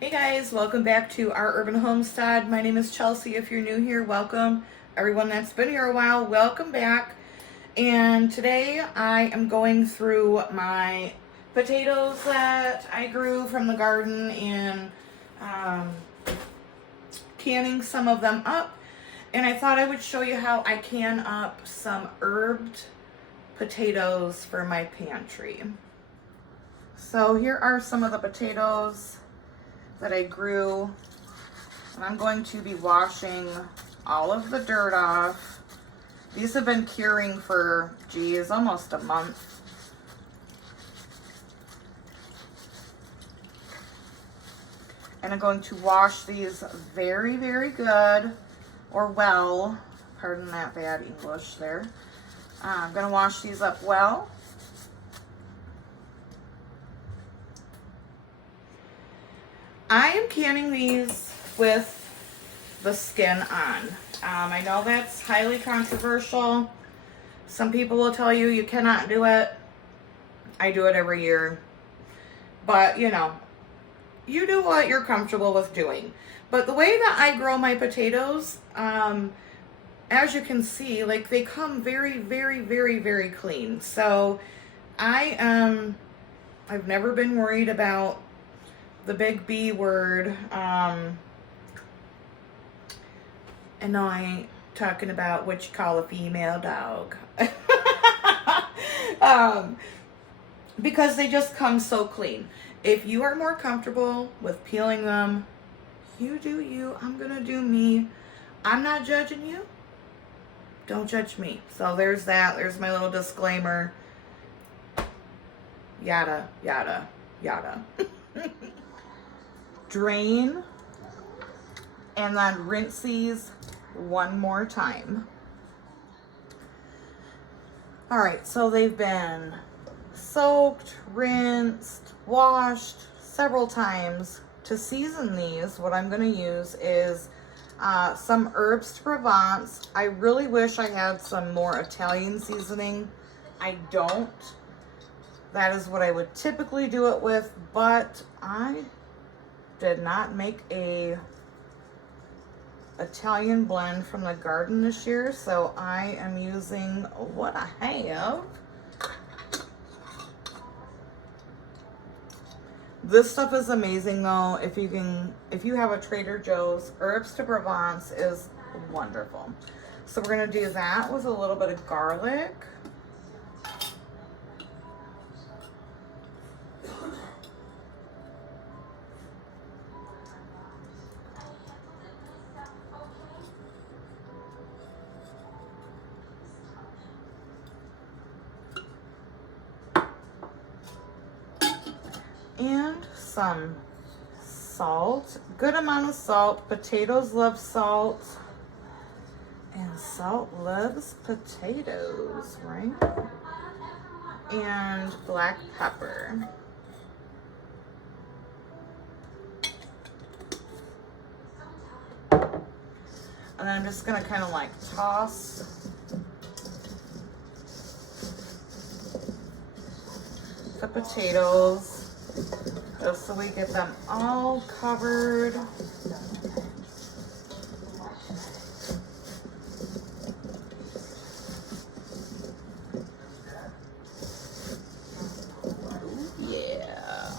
Hey guys, welcome back to our urban homestead. My name is Chelsea. If you're new here, welcome. Everyone that's been here a while, welcome back. And today I am going through my potatoes that I grew from the garden and canning some of them up. And I thought I would show you how I can up some herbed potatoes for my pantry. So here are some of the potatoes that I grew, and I'm going to be washing all of the dirt off. These have been curing for, geez, almost a month. And I'm going to wash these very, very good, or well, pardon that bad English there. I'm going to wash these up well. I am canning these with the skin on. I know that's highly controversial. Some people will tell you you cannot do it. I do it every year. But, you know, you do what you're comfortable with doing. But the way that I grow my potatoes, as you can see, like they come very, very, very, very clean. So I've never been worried about the big B word. And no, I ain't talking about what you call a female dog. Because they just come so clean. If you are more comfortable with peeling them, you do you. I'm gonna do me. I'm not judging you. Don't judge me. So there's that. There's my little disclaimer. Yada, yada, yada. Drain and then rinse these one more time. All right, so they've been soaked, rinsed, washed several times. To season these, what I'm going to use is some herbs de Provence. I really wish I had some more Italian seasoning. I don't. That is what I would typically do it with, but I did not make a Italian blend from the garden this year, so I am using what I have. This stuff is amazing though. If you have a Trader Joe's, herbs de Provence is wonderful. So we're gonna do that with a little bit of garlic. And some salt, good amount of salt. Potatoes love salt, and salt loves potatoes, right? And black pepper. And then I'm just gonna kind of like toss the potatoes just so we get them all covered. Ooh, yeah.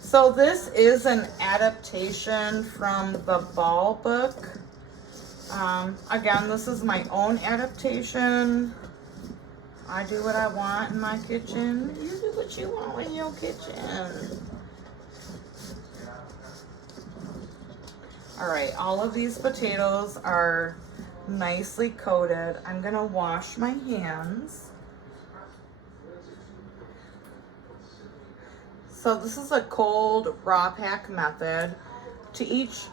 So this is an adaptation from the Ball book. Again, this is my own adaptation. I do what I want in my kitchen. You do what you want in your kitchen. All right, all of these potatoes are nicely coated. I'm gonna wash my hands. So this is a cold raw pack method. To each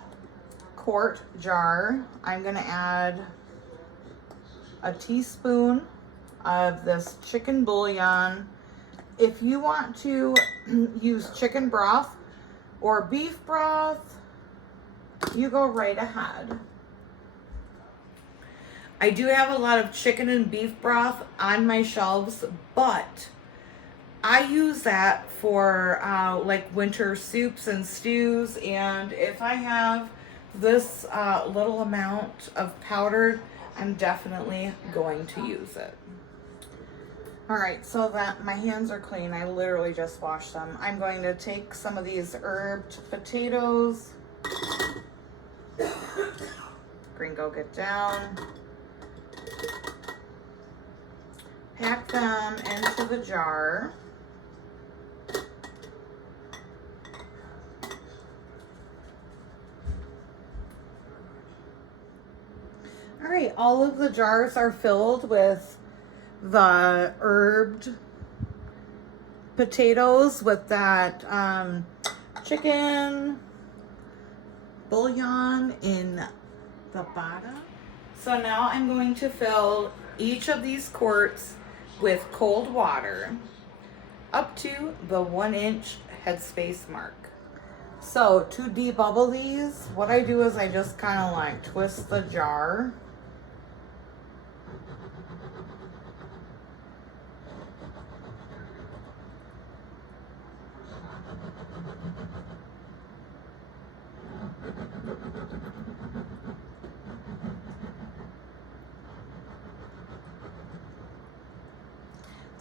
quart jar, I'm gonna add a teaspoon of this chicken bouillon. If you want to use chicken broth or beef broth, you go right ahead. I do have a lot of chicken and beef broth on my shelves, but I use that for like winter soups and stews, and if I have this little amount of powdered, I'm definitely going to use it. All right, so that my hands are clean, I literally just washed them. I'm going to take some of these herbed potatoes, gringo get down, pack them into the jar. All right, all of the jars are filled with the herbed potatoes with that chicken bullion in the bottom. So now I'm going to fill each of these quarts with cold water up to the 1-inch headspace mark. So to debubble these, what I do is I just kind of like twist the jar.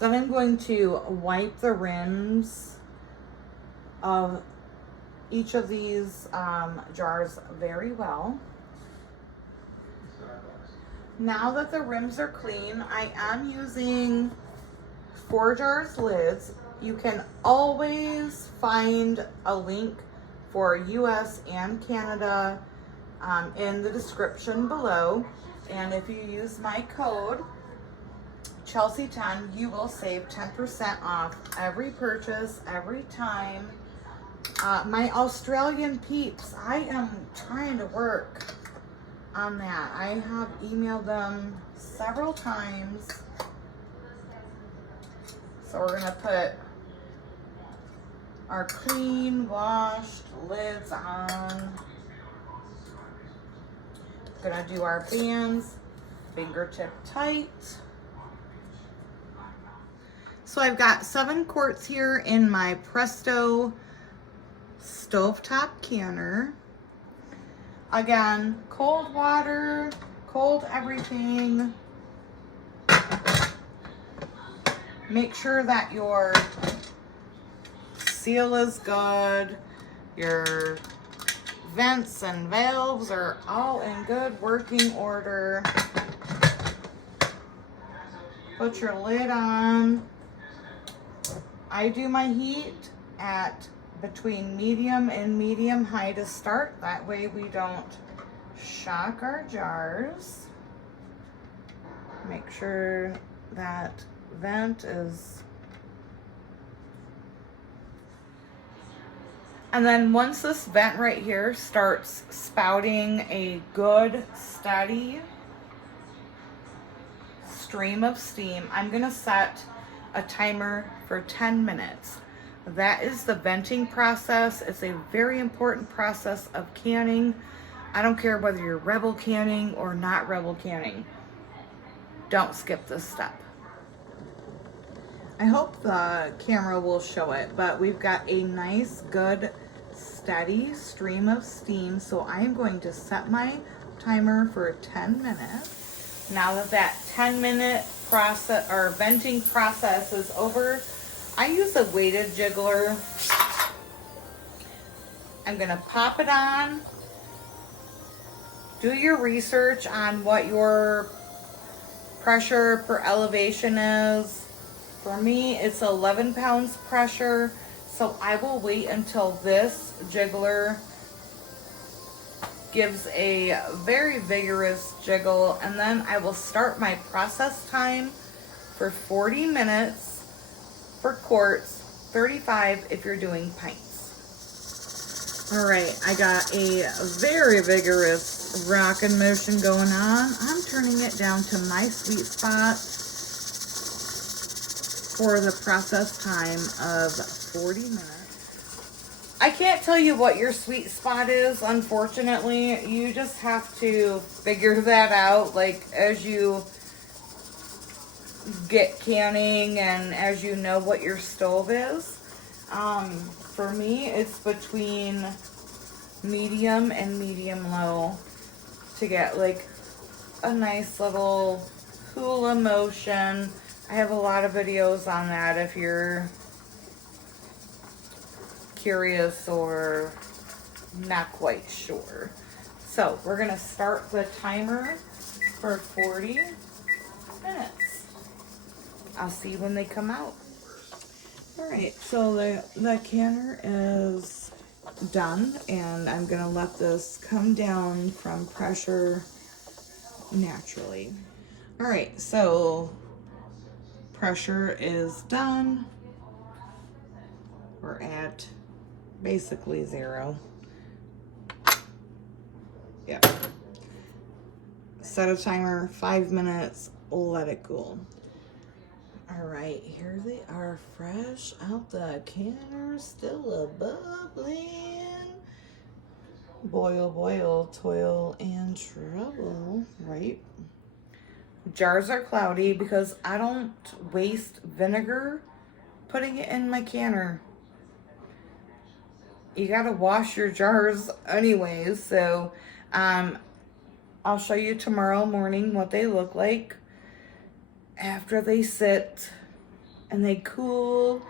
Then I'm going to wipe the rims of each of these jars very well. Now that the rims are clean, I am using 4 jars lids. You can always find a link for US and Canada in the description below. And if you use my code Chelsea10, you will save 10% off every purchase, every time. My Australian peeps, I am trying to work on that. I have emailed them several times. So we're gonna put our clean, washed lids on. Gonna do our bands, fingertip tight. So I've got 7 quarts here in my Presto Stovetop canner. Again, cold water, cold everything. Make sure that your seal is good. Your vents and valves are all in good working order. Put your lid on. I do my heat at between medium and medium high to start. That way we don't shock our jars. Make sure that vent is. And then once this vent right here starts spouting a good steady stream of steam, I'm gonna set a timer for 10 minutes. That is the venting process. It's a very important process of canning. I don't care whether you're rebel canning or not rebel canning. Don't skip this step. I hope the camera will show it, but we've got a nice, good, steady stream of steam. So I am going to set my timer for 10 minutes. Now that that 10-minute process or venting process is over, I use a weighted jiggler. I'm gonna pop it on. Do your research on what your pressure per elevation is. For me, it's 11 pounds pressure, so I will wait until this jiggler gives a very vigorous jiggle, and then I will start my process time for 40 minutes for quarts, 35 if you're doing pints. All right, I got a very vigorous rocking motion going on. I'm turning it down to my sweet spot for the process time of 40 minutes. I can't tell you what your sweet spot is, unfortunately. You just have to figure that out, like, as you get canning and as you know what your stove is. For me, it's between medium and medium low to get like a nice little hula motion. I have a lot of videos on that if you're curious or not quite sure. So we're gonna start the timer for 40 minutes. I'll see when they come out. All right, so the canner is done, and I'm gonna let this come down from pressure naturally. All right, so pressure is done. We're at basically 0. Yep. Set a timer, 5 minutes, let it cool. All right, here they are, fresh out the canner, still a bubbling. Boil, boil, toil, and trouble, right? Jars are cloudy because I don't waste vinegar putting it in my canner. You gotta wash your jars anyways, so I'll show you tomorrow morning what they look like after they sit and they cool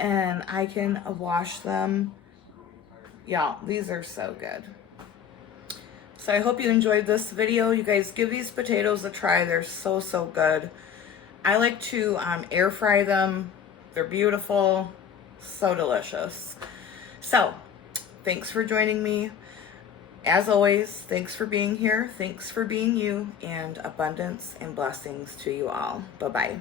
and I can wash them. Y'all, these are so good. So I hope you enjoyed this video. You guys give these potatoes a try. They're so, so good. I like to air fry them. They're beautiful, so delicious. So thanks for joining me. As always, thanks for being here. Thanks for being you, and abundance and blessings to you all. Bye-bye.